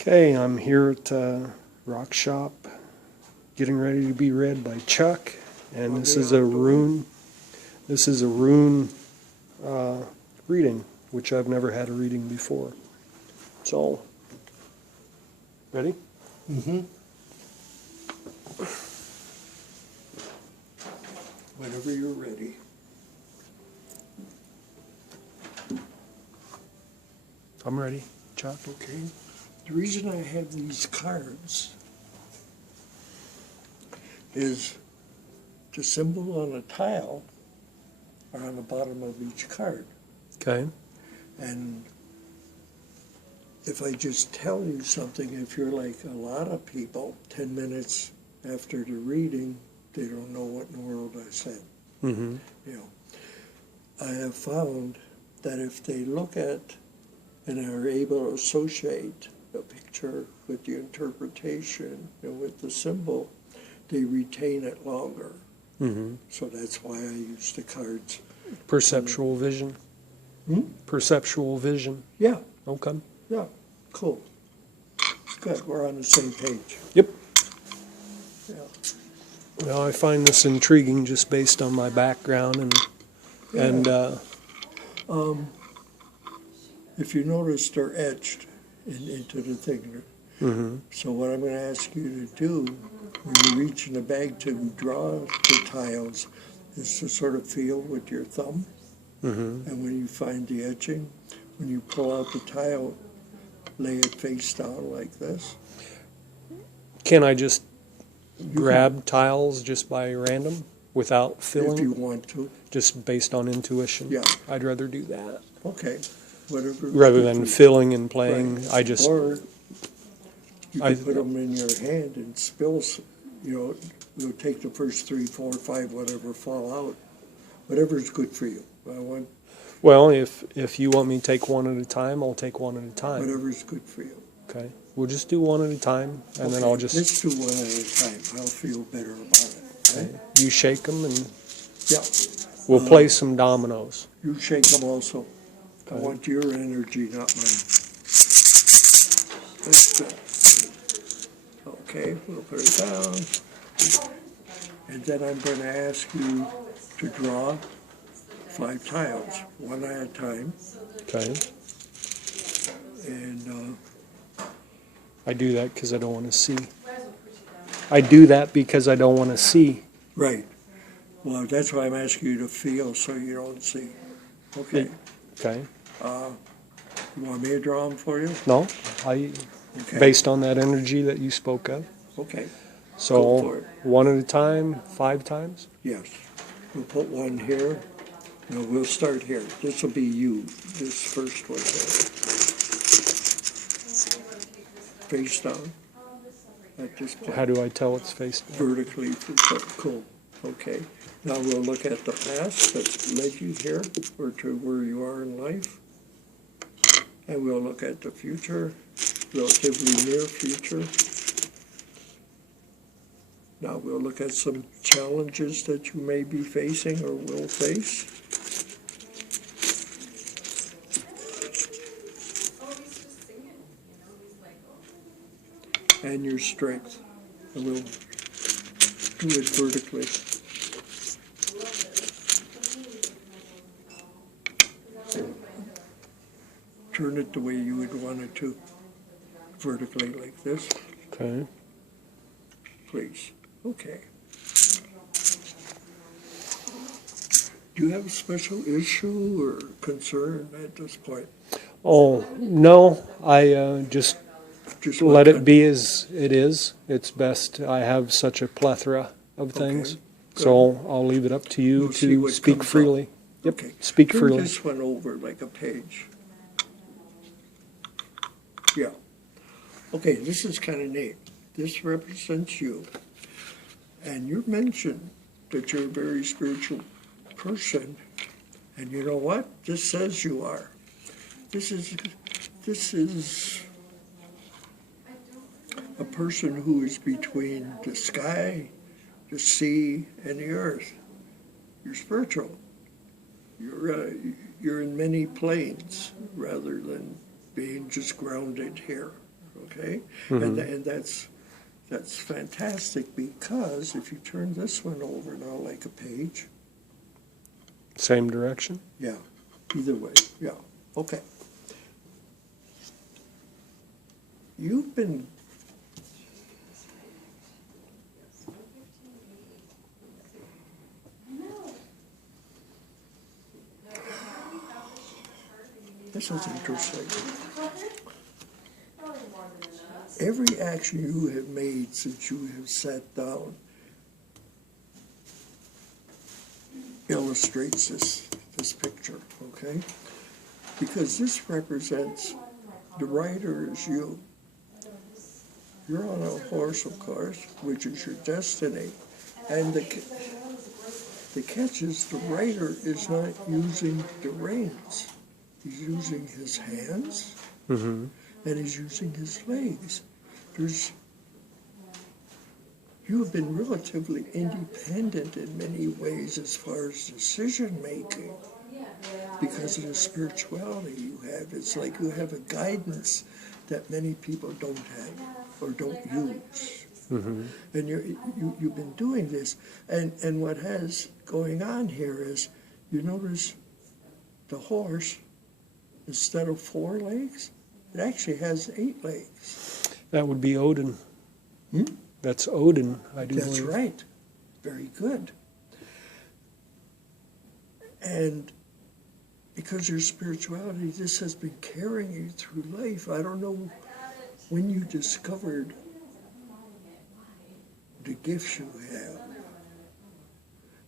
Okay, I'm here at Rock Shop, getting ready to be read by Chuck, and this is a Rune. This is a Rune reading, which I've never had a reading before. So, ready? Mm-hmm. Whenever you're ready. I'm ready, Chuck. Okay. The reason I have these cards is the symbol on a tile are on the bottom of each card. Okay. And if I just tell you something, if you're like a lot of people, 10 minutes after the reading, they don't know what in the world I said. Mm-hmm. You know, I have found that if they look at and are able to associate the picture with the interpretation and with the symbol, they retain it longer. Mm-hmm. So that's why I use the cards. Perceptual vision. Perceptual vision. Yeah, Okay. yeah, cool. Good, we're on the same page. Yep. Yeah. Well, I find this intriguing just based on my background If you notice, they're etched into the thing. Mm-hmm. So what I'm going to ask you to do when you reach in the bag to draw the tiles is to sort of feel with your thumb. Mm-hmm. And when you find the etching, when you pull out the tile, lay it face down like this. Can I just grab tiles just by random without filling? If you want to. Just based on intuition? Yeah. I'd rather do that. Okay. Whatever. Rather than filling and playing, Right. I just... Or you can put them in your hand and spill, you'll take the first 3, 4, 5, whatever fall out. Whatever's good for you. Well, if you want me to take one at a time, I'll take one at a time. Whatever's good for you. Okay. We'll just do one at a time, and then I'll just... Let's do one at a time. I'll feel better about it. Okay? You shake them, and Yeah. we'll play some dominoes. You shake them also. I want your energy, not mine. That's good. Okay, we'll put it down. And then I'm going to ask you to draw 5 tiles, one at a time. Okay. And I do that because I don't want to see. I do that because I don't want to see. right. Well, that's why I'm asking you to feel so you don't see. Okay. Okay. You want me to draw them for you? No, Okay. based on that energy that you spoke of. Okay. Go So for it. one at a time, 5 times? Yes. We'll put one here. No, we'll start here. This will be you, this first one here. Face down at this point. How do I tell it's face down? Vertically. Cool. Okay. Now we'll look at the past that led you here, or to where you are in life. And we'll look at the future, relatively near future. Now we'll look at some challenges that you may be facing or will face. And your strength. And we'll do it vertically. Turn it the way you would want it to. Vertically like this, Okay. please. Okay. Do you have a special issue or concern at this point? Oh, no, I just Just let what it be as it is. It's best. I have such a plethora of things. Okay, So I'll leave it up to you We'll see to what speak comes freely. up. Yep, Okay. speak Turn freely. this one over like a page. Yeah. Okay, this is kind of neat. This represents you. And you mentioned that you're a very spiritual person. And you know what? This says you are. This is a person who is between the sky, the sea, and the earth. You're spiritual. You're in many planes rather than being just grounded here. okay? And that's fantastic, because if you turn this one over now like a page, Same direction? yeah, either way, yeah, okay. You've been this is interesting. Every action you have made since you have sat down illustrates this picture, okay? Because this represents, the rider is you. You're on a horse, of course, which is your destiny. And the catch is the rider is not using the reins. He's using his hands, Mm-hmm. and he's using his legs. You have been relatively independent in many ways as far as decision making because of the spirituality you have. It's like you have a guidance that many people don't have or don't use. Mm-hmm. And you've been doing this. And what has going on here is, you notice the horse, instead of 4 legs, it actually has 8 legs. That would be Odin. Hmm? That's Odin, I do That's believe. right. Very good. And because of your spirituality, this has been carrying you through life. I don't know when you discovered the gifts you have,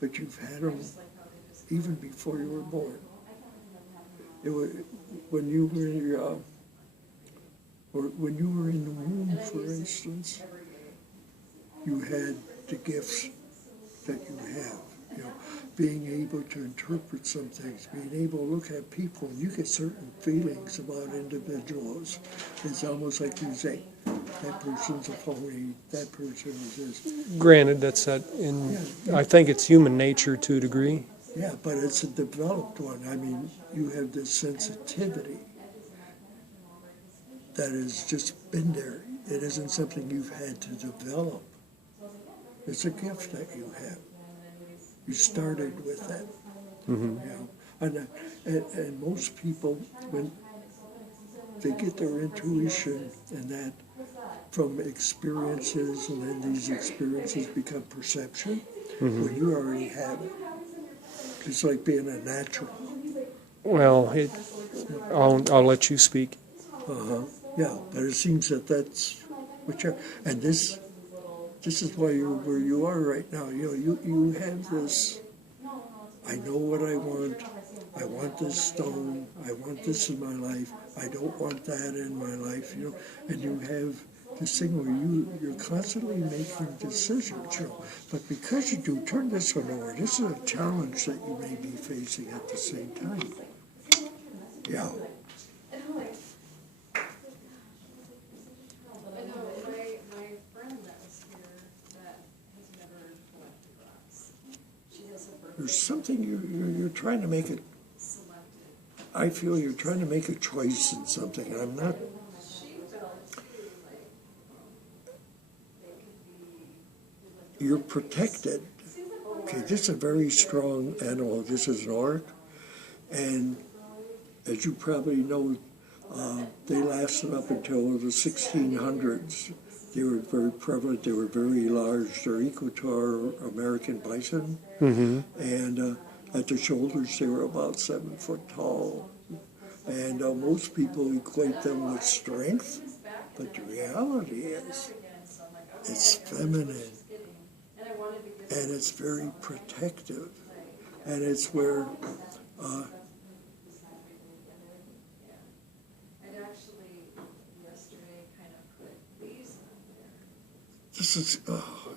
but you've had them even before you were born. It was, when you were in your, or when you were in the womb, for instance, you had the gifts that you have. You know, being able to interpret some things, being able to look at people, you get certain feelings about individuals. It's almost like you say, that person's a phony, that person is this. Granted, that's that in. I think it's human nature to a degree. Yeah, but it's a developed one. I mean, you have this sensitivity that has just been there. It isn't something you've had to develop. It's a gift that you have. You started with that. Mm-hmm. You know? And most people, when they get their intuition and that from experiences, and then these experiences become perception, well, you already have it. It's like being a natural. Well, I'll let you speak. Yeah, but it seems that that's what you're, and this is why you're where you are right now. You know, you have this, I know what I want this stone, I want this in my life, I don't want that in my life, you know, and you have this thing where you're constantly making decisions, you know, but because you do, turn this one over, this is a challenge that you may be facing at the same time. Yeah. There's something you're trying to make it. I feel you're trying to make a choice in something, and I'm not. You're protected. Okay, this is a very strong animal. This is an orc, and as you probably know, they lasted up until the 1600s. They were very prevalent. They were very large. They're equal to our American bison. Mm-hmm. And at the shoulders, they were about 7 foot tall. And most people equate them with strength, but the reality is it's feminine. And it's very protective. And it's where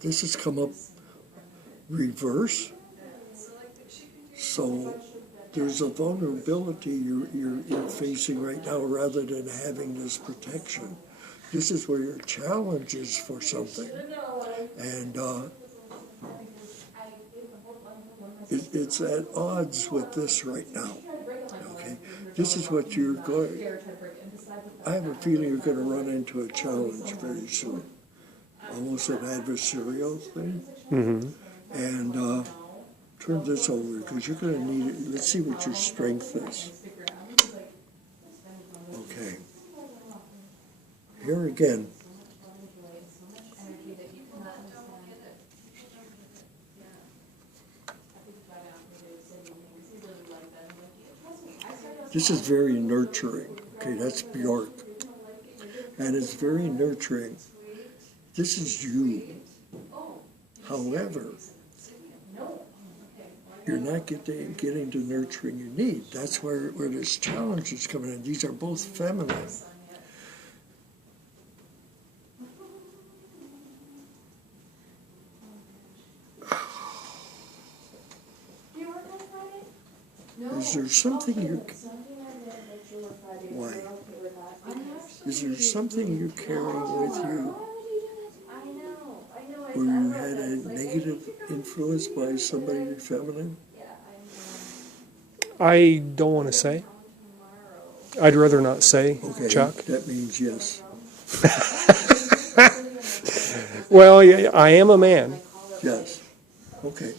this has come up reverse. So there's a vulnerability you're facing right now rather than having this protection. This is where your challenge is for something. And it's at odds with this right now. Okay? This is what you're going. I have a feeling you're going to run into a challenge very soon, almost an adversarial thing. Mm-hmm. And turn this over because you're going to need it. Let's see what your strength is. Okay. Here again. This is very nurturing. Okay, that's Bjork. And it's very nurturing. This is you. However, you're not getting the nurturing you need. That's where this challenge is coming in. These are both feminine. Is there something you're... Why? Is there something you're carrying with you where you had a negative influence by somebody feminine? I don't want to say. I'd rather not say, Okay, Chuck. that means yes. Well, yeah, I am a man. Yes. Okay.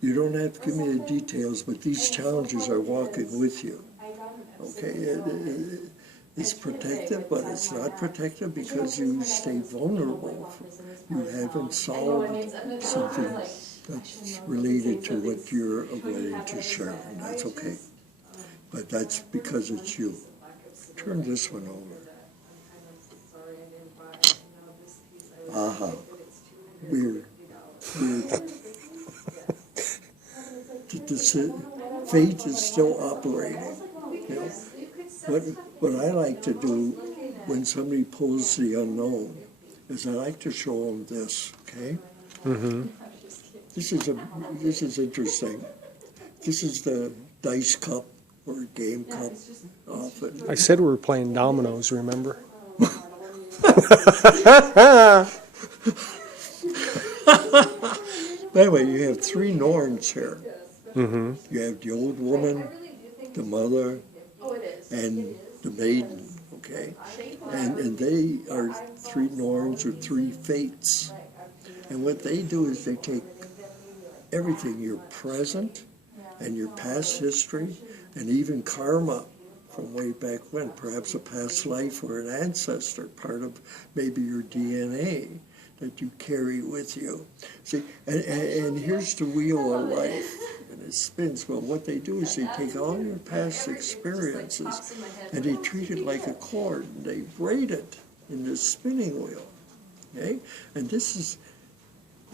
You don't have to give me the details, but these challenges are walking with you. Okay. It's protective, but it's not protective because you stay vulnerable. You haven't solved something that's related to what you're avoiding to share, and that's okay. But that's because it's you. Turn this one over. Aha. Weird. Fate is still operating. You know? What I like to do when somebody pulls the unknown is I like to show them this, okay? Mm-hmm. This is interesting. This is the dice cup or game cup often. I said we were playing dominoes, remember? By the way, you have three Norns here. Mm-hmm. You have the old woman, the mother, and the maiden, okay? And they are three Norns or three fates. And what they do is they take everything, your present and your past history, and even karma from way back when, perhaps a past life or an ancestor, part of maybe your DNA that you carry with you. See, and here's the wheel of life, and it spins. Well, what they do is they take all your past experiences and they treat it like a cord, and they braid it in this spinning wheel, okay? And this is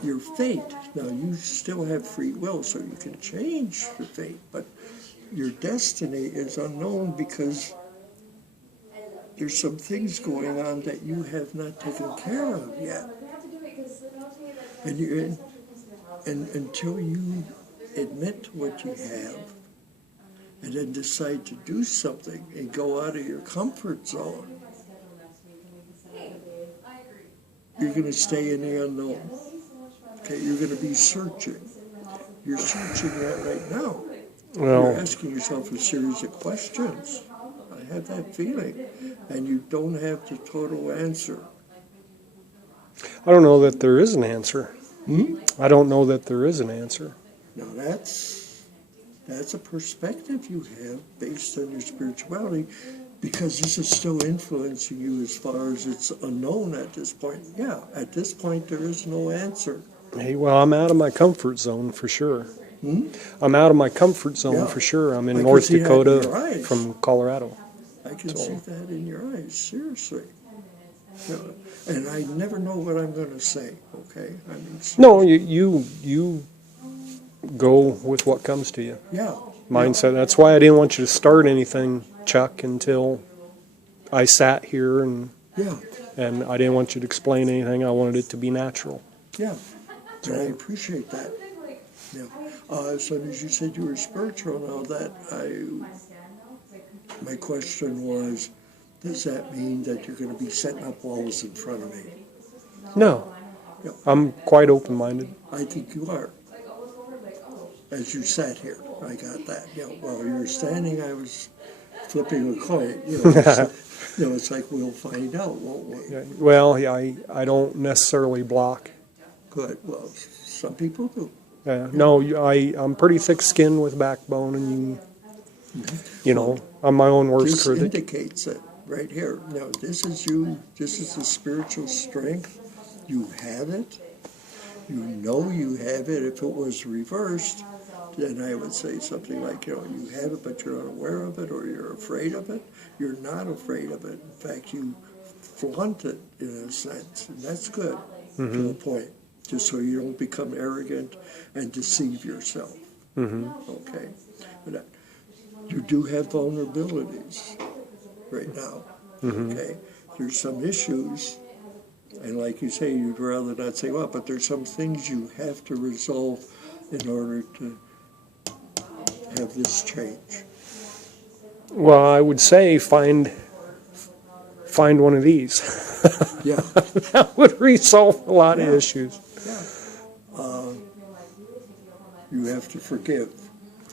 your fate. Now, you still have free will, so you can change the fate, but your destiny is unknown because there's some things going on that you have not taken care of yet. And until you admit what you have and then decide to do something and go out of your comfort zone, you're going to stay in the unknown. Okay, you're going to be searching. You're searching that right now. You're asking yourself a series of questions. I have that feeling. And you don't have the total answer. I don't know that there is an answer. Hmm? I don't know that there is an answer. Now that's a perspective you have based on your spirituality, because this is still influencing you as far as it's unknown at this point. Yeah, at this point there is no answer. Hey, well, I'm out of my comfort zone for sure. Hmm? I'm out of my comfort zone for sure. I'm in North Dakota from Colorado. I can see that in your eyes, seriously. Yeah. And I never know what I'm going to say, okay? I mean, no, you go with what comes to you. Yeah. Mindset. That's why I didn't want you to start anything, Chuck, until I sat here and I didn't want you to explain anything. I wanted it to be natural. Yeah, and I appreciate that. Yeah. As soon as you said you were spiritual and all that, my question was, does that mean that you're going to be setting up walls in front of me? No. Yeah. I'm quite open-minded. I think you are. As you sat here, I got that. Yeah. While you were standing, I was flipping a coin. It's like we'll find out, won't we? Yeah, well, yeah, I don't necessarily block. Good. Well, some people do. No, I'm pretty thick-skinned with backbone, and I'm my own worst This critic. indicates it right here. Now, this is you. This is the spiritual strength. You have it. You know you have it. If it was reversed, then I would say something like, you have it, but you're unaware of it, or you're afraid of it. You're not afraid of it. In fact, you flaunt it in a sense, and that's good to a point, just so you don't become arrogant and deceive yourself. Okay, but you do have vulnerabilities right now. Okay, there's some issues. And like you say, you'd rather not say what, but there's some things you have to resolve in order to have this change. Well, I would say find one of these. Yeah. That would resolve a lot of issues. Yeah. You have to forgive.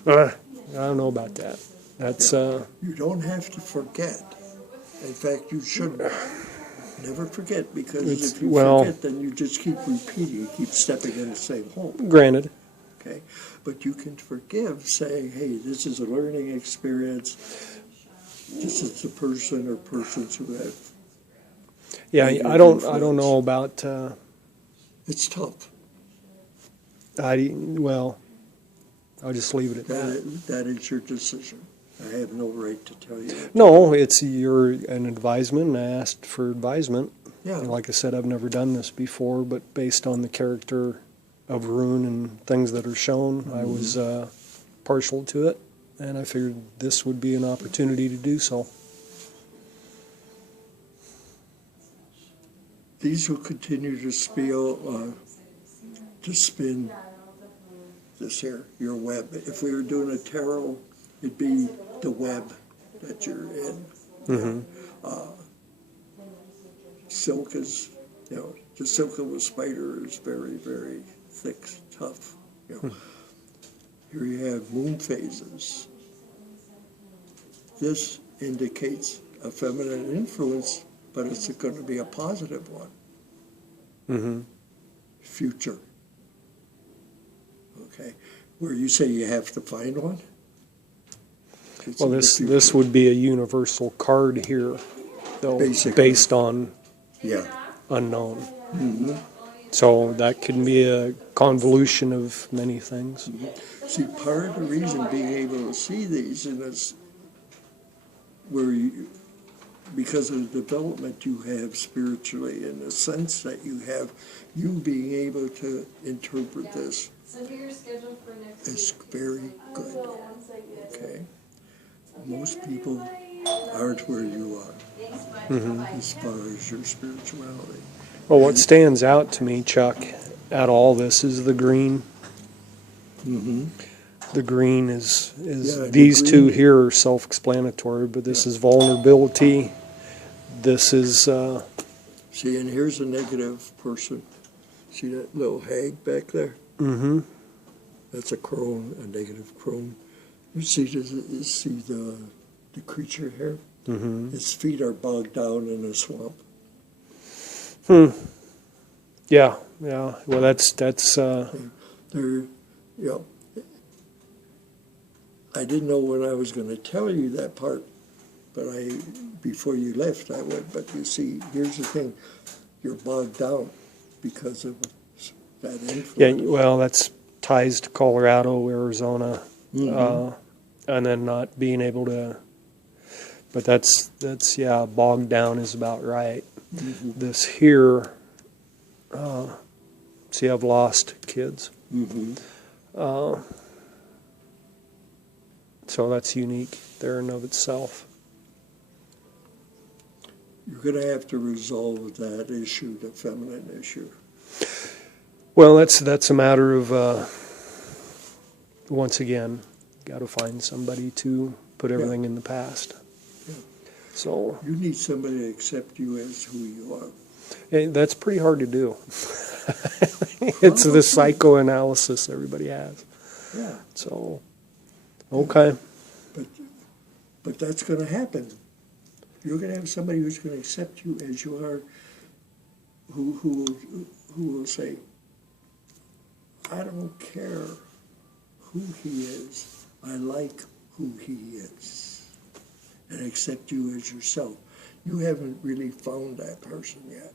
I don't know about that. That's You don't have to forget. In fact, you should never forget, because if you forget, then you just keep repeating, you keep stepping in the same hole. Granted. Okay, but you can forgive, saying, "Hey, this is a learning experience. This is the person or persons who have." Yeah, I don't know about. It's tough. Well, I'll just leave it at that. That is your decision. I have no right to tell you. No, you're an advisement, and I asked for advisement. Yeah. And like I said, I've never done this before, but based on the character of Rune and things that are shown, I was partial to it, and I figured this would be an opportunity to do so. These will continue to spin this here, your web. If we were doing a tarot, it'd be the web that you're in. Silk is, the silk of a spider is very, very thick, tough. Here you have moon phases. This indicates a feminine influence, but it's going to be a positive one. Future. Okay, where you say you have to find one. Well, this would be a universal card here, though, Basically. based on unknown. So that can be a convolution of many things. See, part of the reason being able to see these is because of the development you have spiritually, in the sense that you have, you being able to interpret this is very good. Okay? Most people aren't where you are as far as your spirituality. Well, what stands out to me, Chuck, at all this is the green. The green is these two here are self-explanatory, but this is vulnerability. This is see, and here's a negative person. See that little hag back there? That's a crone, a negative crone. You see the creature here? Its feet are bogged down in a swamp. Yeah. Well, that's. They're, I didn't know when I was going to tell you that part, but before you left, I went. But you see, here's the thing: you're bogged down because of that influence. Yeah. Well, that's ties to Colorado, Arizona, and then not being able to. But that's bogged down is about right. This here, see, I've lost kids. So that's unique there in of itself. You're going to have to resolve that issue, the feminine issue. Well, that's a matter of, once again, got to find somebody to put everything in the past. So you need somebody to accept you as who you are. That's pretty hard to do. It's the psychoanalysis everybody has. Yeah. So, okay. But But that's going to happen. You're going to have somebody who's going to accept you as you are, who will say, I don't care who he is, I like who he is, and accept you as yourself. You haven't really found that person yet.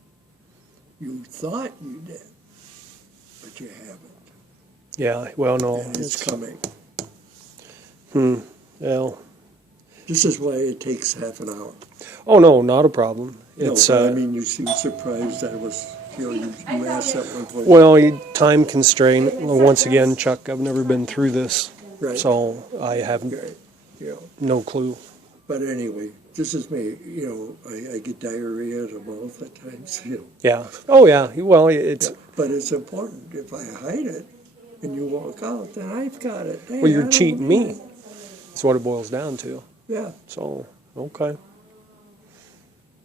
You thought you did, but you haven't. Yeah, well, no. And it's coming. Well. This is why it takes half an hour. Oh, no, not a problem. It's, no, but I mean, you seem surprised that it was, you asked at one point. well, time constraint. Once again, Chuck, I've never been through this, Right. so I have Okay. no clue. But anyway, this is me. I get diarrhea in the mouth at times. Yeah. Oh, yeah. Well, it's... But it's important. If I hide it and you walk out, then I've got it. Hey, Well, you're I cheating don't me. need it. That's what it boils down to. Yeah. So, okay.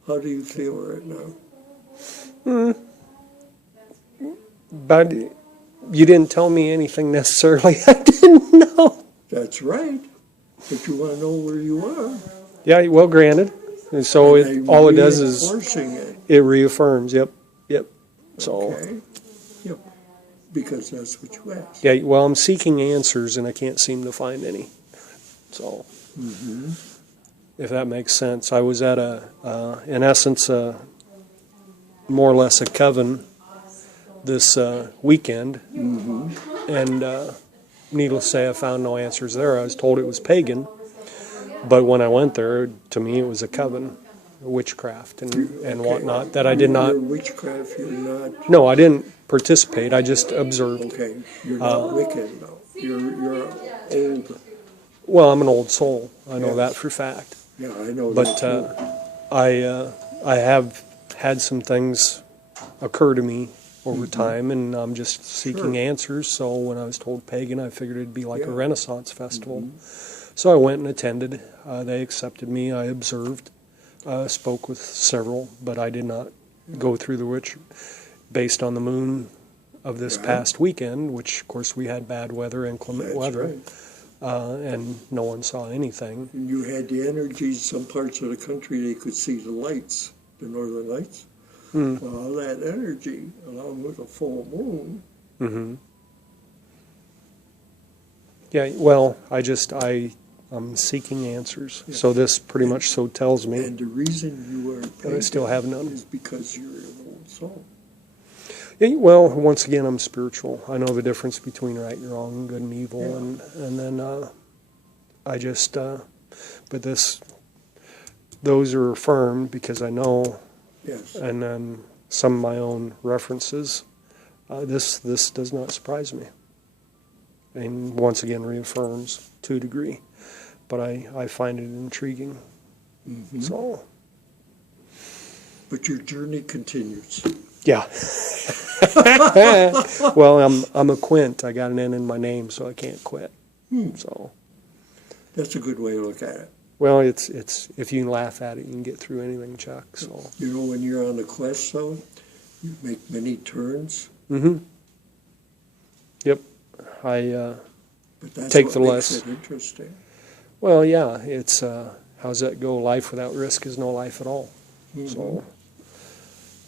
How do you feel right now? But you didn't tell me anything necessarily I didn't know. That's right. But you want to know where you are. Yeah, well, granted. And so all it does is reinforcing it. it reaffirms. Yep. So, Okay. Yep. Because that's what you asked. yeah, well, I'm seeking answers and I can't seem to find any. So, if that makes sense. I was at in essence, more or less a coven this weekend, and needless to say, I found no answers there. I was told it was pagan, but when I went there, to me, it was a coven, witchcraft and whatnot. That I did not. You're witchcraft. You're not. No, I didn't participate. I just observed. Okay. You're not Wiccan though. You're old. Well, I'm an old soul. I know Yes. that for a fact. Yeah, I know But that I have had some things occur to me over time, and I'm just seeking Sure. answers. So when I was told pagan, I figured it'd be like a Yeah. Renaissance festival. So I went and attended. They accepted me. I observed, spoke with several, but I did not go through the witch based on the moon of this Right. past weekend, which of course we had bad weather, inclement That's weather, right. and no one saw anything. And you had the energies. Some parts of the country they could see the lights, the northern lights. Well, all that energy, along with a full moon. Mm-hmm. Yeah, well, I'm seeking answers. Yeah. So this pretty much so tells me. And the reason you are But I still have none. is because you're an old soul. Yeah, well, once again, I'm spiritual. I know the difference between right and wrong, good and evil, Yeah. and then I just, but those are affirmed because I know, Yes. and then some of my own references. This does not surprise me. And once again reaffirms to a degree, but I find it intriguing. So, But your journey continues. yeah. Well, I'm a quint. I got an N in my name, so I can't quit. So, That's a good way to look at it. well, it's if you can laugh at it, you can get through anything, Chuck. So, You know, when you're on the quest, though, you make many turns, yep. I but that's Take what the makes less. it interesting. well, yeah. It's how's that go? Life without risk is no life at all. So,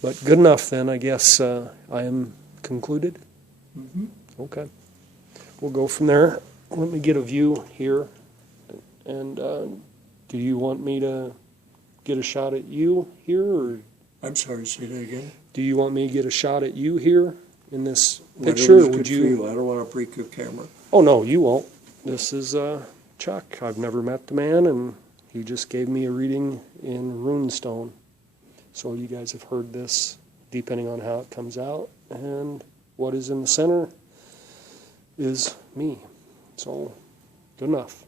but good enough then. I guess I am concluded. Okay, we'll go from there. Let me get a view here. And do you want me to get a shot at you here, or I'm sorry, say that again. do you want me to get a shot at you here in this Whatever's picture? Or good would for you? I don't want to break your camera. Oh no, you won't. This is Chuck. I've never met the man, and he just gave me a reading in Rune stone. So you guys have heard this, depending on how it comes out, and what is in the center is me. So good enough.